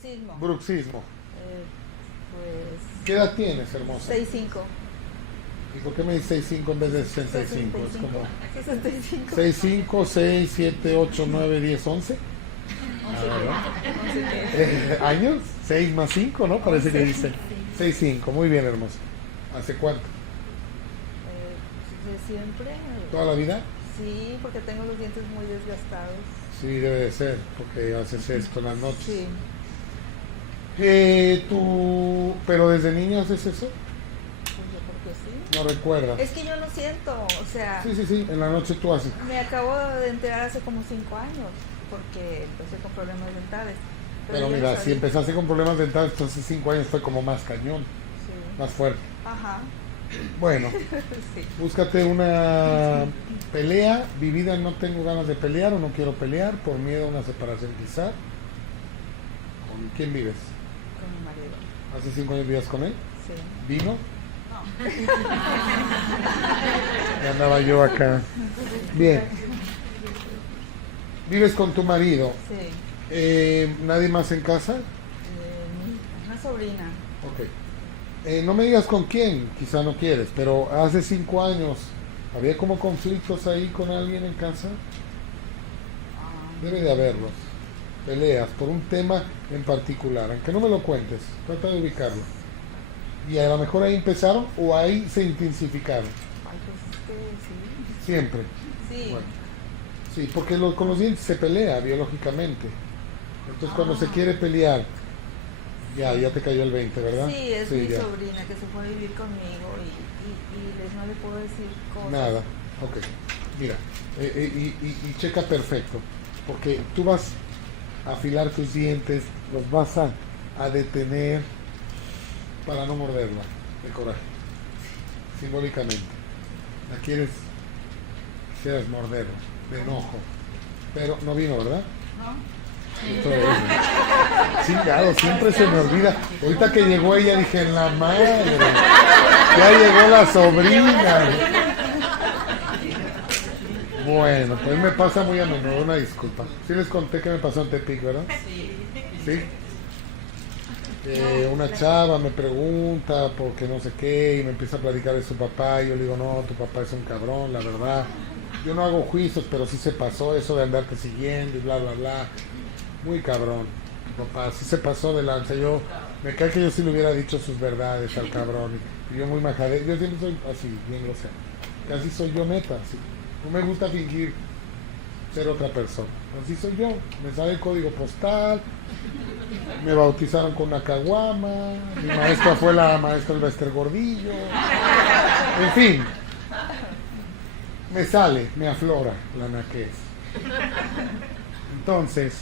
Bruxismo. Bruxismo. Pues... ¿Qué edad tienes, hermosa? 6'5". ¿Y por qué me dices 6'5 en vez de 65? Es como 65. 6'5, 6, 7, 8, 9, 10, 11. ¿Años? 6 más 5, ¿no? Parece que dice 6'5. Muy bien, hermosa. ¿Hace cuánto? De siempre. ¿Toda la vida? Sí, porque tengo los dientes muy desgastados. Sí, debe de ser, porque haces esto en las noches. Sí. ¿Pero desde niño haces eso? Pues yo creo que sí. No recuerdas. Es que yo no siento, o sea... Sí, en la noche tú haces. Me acabo de enterar hace como 5 años, porque empecé con problemas dentales. Pero mira, si empezaste con problemas dentales, entonces 5 años fue como más cañón, sí. más fuerte. Ajá. Bueno, sí. Búscate una pelea vivida. No tengo ganas de pelear o no quiero pelear por miedo a una separación quizá. ¿Con quién vives? Con mi marido. ¿Hace 5 años vivías con él? Sí. ¿Vino? No. Ya andaba yo acá. Bien. ¿Vives con tu marido? Sí. ¿Nadie más en casa? Una sobrina. Ok. No me digas con quién, quizá no quieres, pero hace 5 años, ¿había como conflictos ahí con alguien en casa? Debe de haberlos. Peleas por un tema en particular, aunque no me lo cuentes, trata de ubicarlo. Y a lo mejor ahí empezaron o ahí se intensificaron. Ay, pues es que sí. Siempre. Sí. Bueno, sí, porque con los dientes se pelea biológicamente. Entonces cuando se quiere pelear, ya te cayó el 20, ¿verdad? Sí, es mi ya. sobrina que se fue a vivir conmigo y no le puedo decir cosas. Nada, ok. Mira, y checa perfecto, porque tú vas a afilar tus dientes, los vas a detener para no morderla, de coraje, simbólicamente. La quisieras morderla, de enojo, pero no vino, ¿verdad? ¿No? Chingado, siempre se me olvida. Ahorita que llegó ella dije, en la madre, ya llegó la sobrina. Bueno, pues me pasa muy a menudo, una disculpa. Sí les conté que me pasó en Tepic, ¿verdad? Sí. Una chava me pregunta por qué no sé qué y me empieza a platicar de su papá y yo le digo, no, tu papá es un cabrón, la verdad. Yo no hago juicios, pero sí se pasó eso de andarte siguiendo y bla, bla, bla. Muy cabrón, papá, sí se pasó de lanza. Me cae que yo sí le hubiera dicho sus verdades al cabrón. Y yo muy majadero, yo siempre soy así, bien grosero. Casi soy yo neta, así. No me gusta fingir ser otra persona. Así soy yo. Me sale el código postal, me bautizaron con una caguama, mi maestra fue la maestra del Bester Gordillo. En fin, me sale, me aflora la naquez. Entonces,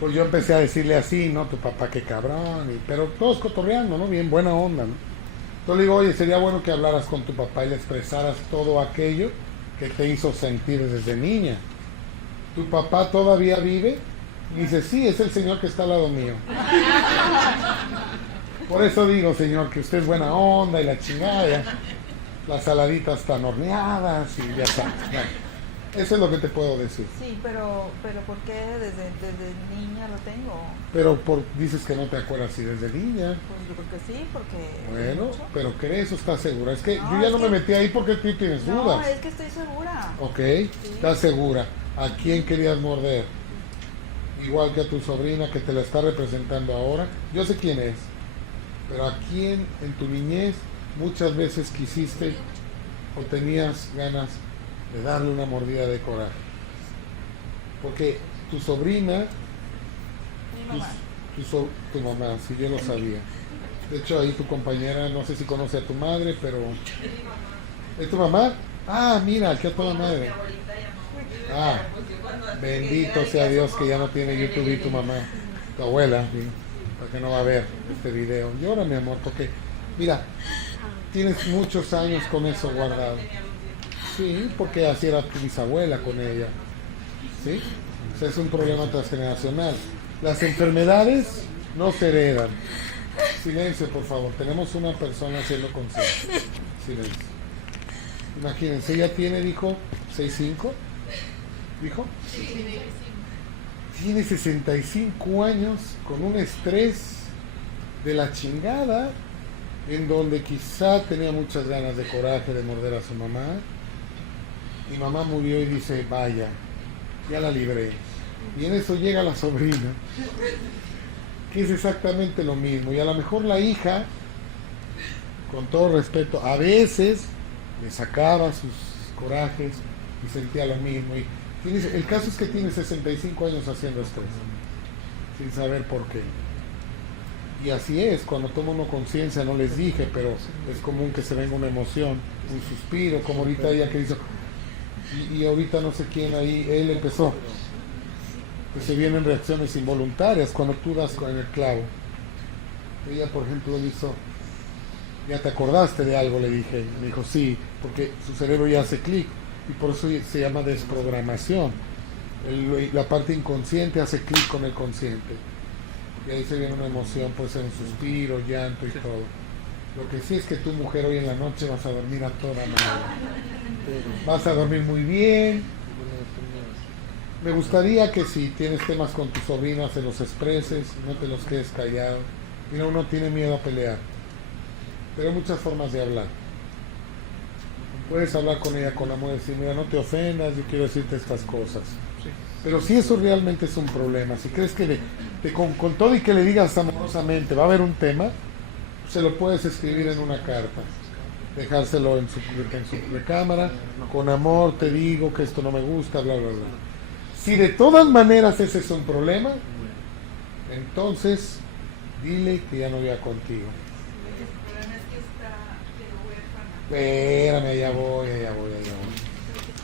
pues yo empecé a decirle así, ¿no? Tu papá qué cabrón, pero todos cotorreando, ¿no? Bien buena onda, ¿no? Entonces le digo, oye, sería bueno que hablaras con tu papá y le expresaras todo aquello que te hizo sentir desde niña. ¿Tu papá todavía vive? Y dice, sí, es el señor que está al lado mío. Por eso digo, señor, que usted es buena onda y la chingada, las saladitas están horneadas y ya está. Bueno, eso es lo que te puedo decir. Sí, pero ¿por qué desde niña lo tengo? Pero dices que no te acuerdas si desde niña. Pues yo creo que sí, porque... Bueno, pero ¿crees o estás segura? Es que No, yo ya es no que... me metí ahí porque tú tienes dudas. No, es que estoy segura. Ok, sí. ¿Estás segura? ¿A quién querías morder? Igual que a tu sobrina que te la está representando ahora. Yo sé quién es. Pero ¿a quién en tu niñez muchas veces quisiste o tenías ganas de darle una mordida de coraje? Porque tu sobrina, Mi mamá. tu mamá, si yo lo sabía. De hecho ahí tu compañera, no sé si conoce a tu madre, pero... ¿Es tu mamá? Ah, mira, qué a toda madre. Ah, bendito sea Dios que ya no tiene YouTube y tu mamá, tu abuela, ¿sí? Porque no va a ver este video. Llora, mi amor, porque, mira, tienes muchos años con eso guardado. Sí, porque así era tu bisabuela con ella. ¿Sí? O sea, es un problema transgeneracional. Las enfermedades no se heredan. Silencio, por favor. Tenemos una persona haciendo conciencia. Silencio. Imagínense, ella tiene, dijo, 6'5". ¿Dijo? tiene 65 años con un estrés de la chingada, en donde quizá tenía muchas ganas de coraje de morder a su mamá. Mi mamá murió y dice, vaya, ya la libré. Y en eso llega la sobrina, que es exactamente lo mismo. Y a lo mejor la hija, con todo respeto, a veces le sacaba sus corajes y sentía lo mismo. Y el caso es que tiene 65 años haciendo estrés, sin saber por qué. Y así es, cuando toma uno conciencia, no les dije, pero es común que se venga una emoción, un suspiro, como ahorita ella que hizo, y ahorita no sé quién ahí, él empezó, que se vienen reacciones involuntarias cuando tú das con el clavo. Ella, por ejemplo, hizo, ya te acordaste de algo, le dije, me dijo, sí, porque su cerebro ya hace clic, y por eso se llama desprogramación. La parte inconsciente hace clic con el consciente. Y ahí se viene una emoción, puede ser un suspiro, llanto y todo. Lo que sí es que tu mujer hoy en la noche vas a dormir a toda madre. Vas a dormir muy bien. Me gustaría que si tienes temas con tus sobrinas se los expreses, no te los quedes callado. Mira, uno tiene miedo a pelear, pero hay muchas formas de hablar. Puedes hablar con ella con amor y decir, mira, no te ofendas, yo quiero decirte estas cosas. Pero si eso realmente es un problema, si crees que con todo y que le digas amorosamente va a haber un tema, se lo puedes escribir en una carta, dejárselo en su recámara, con amor te digo que esto no me gusta, bla, bla, bla. Si de todas maneras ese es un problema, entonces dile que ya no viva contigo. Espérame, ya voy.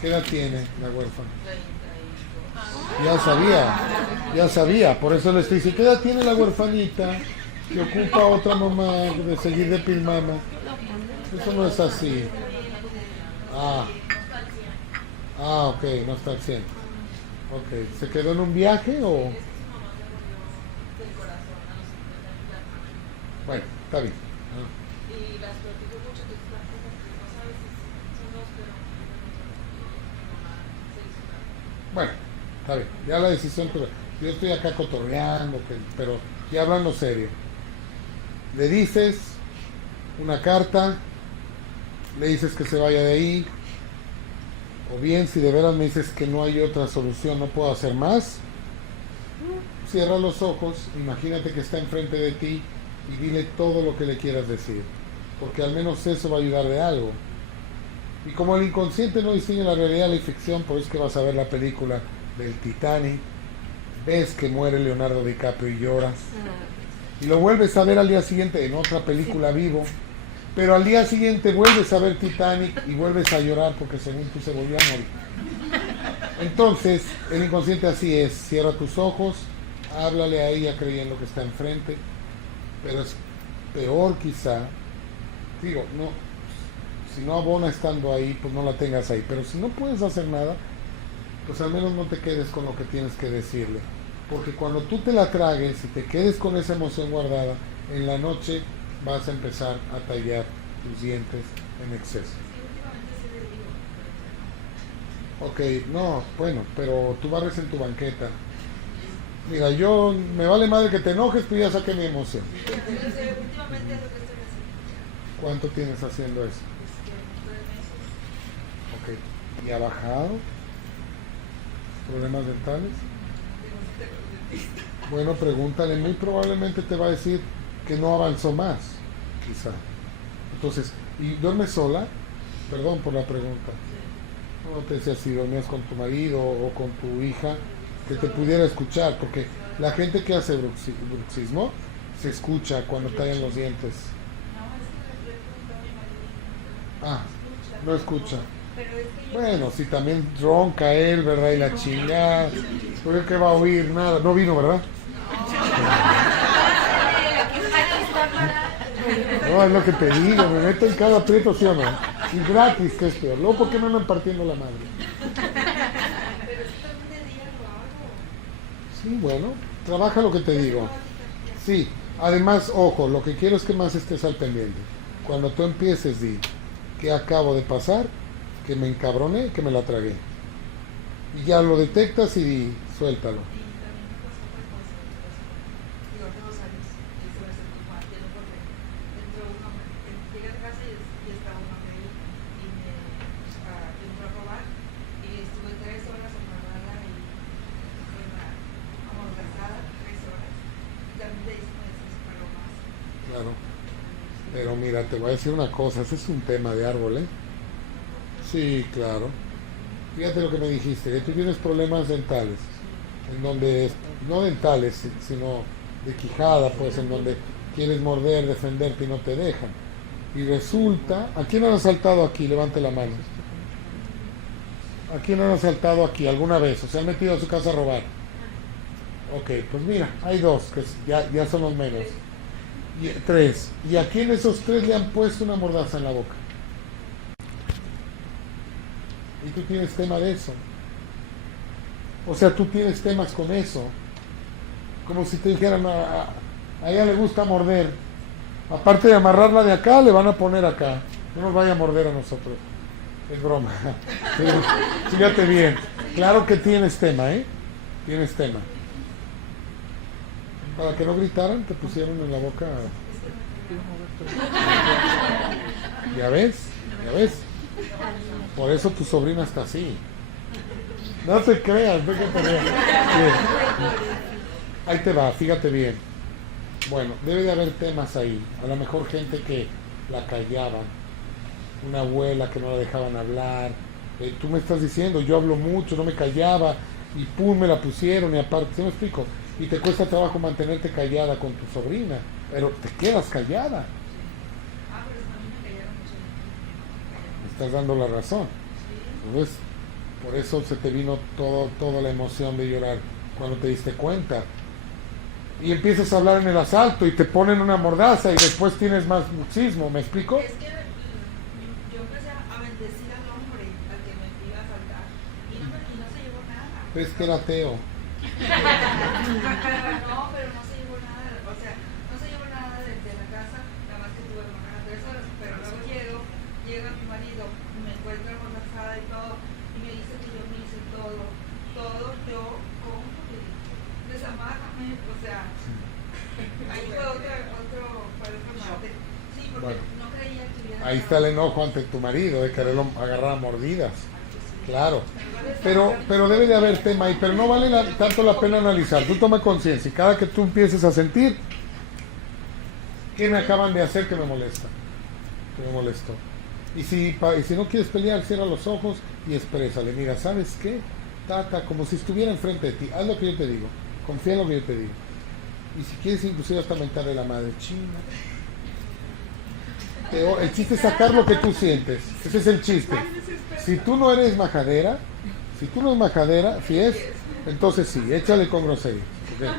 ¿Qué edad tiene la huérfana? Ya sabía, por eso le estoy diciendo, ¿qué edad tiene la huérfanita que ocupa a otra mamá de seguir de pilmama? Eso no es así. Ok, no está al 100. Ok, ¿se quedó en un viaje o...? Bueno, está bien. Bueno, está bien, ya la decisión, pero yo estoy acá cotorreando, pero ya hablando serio. Le dices una carta, le dices que se vaya de ahí, o bien si de veras me dices que no hay otra solución, no puedo hacer más, cierra los ojos, imagínate que está enfrente de ti y dile todo lo que le quieras decir, porque al menos eso va a ayudar de algo. Y como el inconsciente no distingue la realidad y la ficción, por eso es que vas a ver la película del Titanic, ves que muere Leonardo DiCaprio y lloras, y lo vuelves a ver al día siguiente en otra película vivo, pero al día siguiente vuelves a ver Titanic y vuelves a llorar porque según tú se volvió a morir. Entonces, el inconsciente así es, cierra tus ojos, háblale a ella creyendo que está enfrente, pero es peor quizá, digo, no, si no abona estando ahí, pues no la tengas ahí, pero si no puedes hacer nada, pues al menos no te quedes con lo que tienes que decirle, porque cuando tú te la tragues y te quedes con esa emoción guardada, en la noche vas a empezar a tallar tus dientes en exceso. Ok, no, bueno, pero tú barres en tu banqueta. Mira, yo me vale madre que te enojes, pero ya saqué mi emoción. ¿Cuánto tienes haciendo eso? Ok, ¿y ha bajado? ¿Problemas dentales? Bueno, pregúntale, muy probablemente te va a decir que no avanzó más, quizá. Entonces, ¿y duermes sola? Perdón por la pregunta. No te decía si dormías con tu marido o con tu hija, que te pudiera escuchar, porque la gente que hace bruxismo se escucha cuando tallan los dientes. No escucha. Bueno, si también ronca él, ¿verdad? Y la chingada, ¿por qué va a oír nada? No vino, ¿verdad? No, es lo que te digo, me meto en cada aprieto, ¿sí o no? Y gratis, que es peor. Luego, ¿por qué me andan partiendo la madre? Sí, bueno, trabaja lo que te digo. Sí, además, ojo, lo que quiero es que más estés al pendiente. Cuando tú empieces, di, ¿qué acabo de pasar? Que me encabroné, que me la tragué. Y ya lo detectas y di, suéltalo. mira, te voy a decir una cosa, ese es un tema de árbol, ¿eh? Sí, claro. Fíjate lo que me dijiste, que tú tienes problemas dentales, en donde, no dentales, sino de quijada, pues, en donde quieres morder, defenderte y no te dejan. Y resulta, ¿a quién han asaltado aquí? Levante la mano. ¿A quién han asaltado aquí alguna vez? ¿O se han metido a su casa a robar? Ok, pues mira, hay dos, que ya son los menos. Tres. ¿Y a quién esos tres le han puesto una mordaza en la boca? Y tú tienes tema de eso. O sea, tú tienes temas con eso. Como si te dijeran, a ella le gusta morder. Aparte de amarrarla de acá, le van a poner acá. No nos vaya a morder a nosotros. Es broma. Fíjate bien. Claro que tienes tema, ¿eh? Tienes tema. Para que no gritaran, te pusieron en la boca. ¿Ya ves? ¿Ya ves? Por eso tu sobrina está así. No te creas, no te creas. Ahí te va, fíjate bien. Bueno, debe de haber temas ahí. A lo mejor gente que la callaban. Una abuela que no la dejaban hablar. Tú me estás diciendo, yo hablo mucho, no me callaba. Y pum, me la pusieron y aparte, ¿sí me explico? Y te cuesta trabajo mantenerte callada con tu sobrina. Pero te quedas callada. Me estás dando la razón. Entonces, por eso se te vino toda la emoción de llorar cuando te diste cuenta. Y empiezas a hablar en el asalto y te ponen una mordaza y después tienes más muxismo, ¿me explico? Es que yo empecé a bendecir al hombre al que me iba a asaltar y no se llevó nada. Es que era ateo. Pero no se llevó nada, o sea, no se llevó nada de la casa, nada más que tuve que bajar 3 horas, pero luego llega mi marido, me encuentra embarazada y todo, y me dice que yo me hice todo, yo, ¿cómo? Desamárrame, o sea, ahí fue otro mate. Sí, porque Bueno, no creía que hubiera... ahí está el enojo ante tu marido de quererlo agarrar a mordidas. Claro. Pero debe de haber tema ahí, pero no vale tanto la pena analizar. Tú toma conciencia y cada que tú empieces a sentir, ¿qué me acaban de hacer que me molesta? Que me molestó. Y si no quieres pelear, cierra los ojos y exprésale. Mira, ¿sabes qué? Tata, como si estuviera enfrente de ti. Haz lo que yo te digo. Confía en lo que yo te digo. Y si quieres inclusive hasta mentarle la madre china. El chiste es sacar lo que tú sientes. Ese es el chiste. Si tú no eres majadera, si es, entonces sí, échale con grosería. ¿Okay?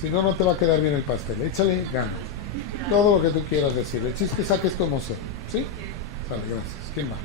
Si no, no te va a quedar bien el pastel. Échale ganas. Todo lo que tú quieras decir. El chiste es que saques tu emoción. ¿Sí? Vale, gracias. ¿Quién más?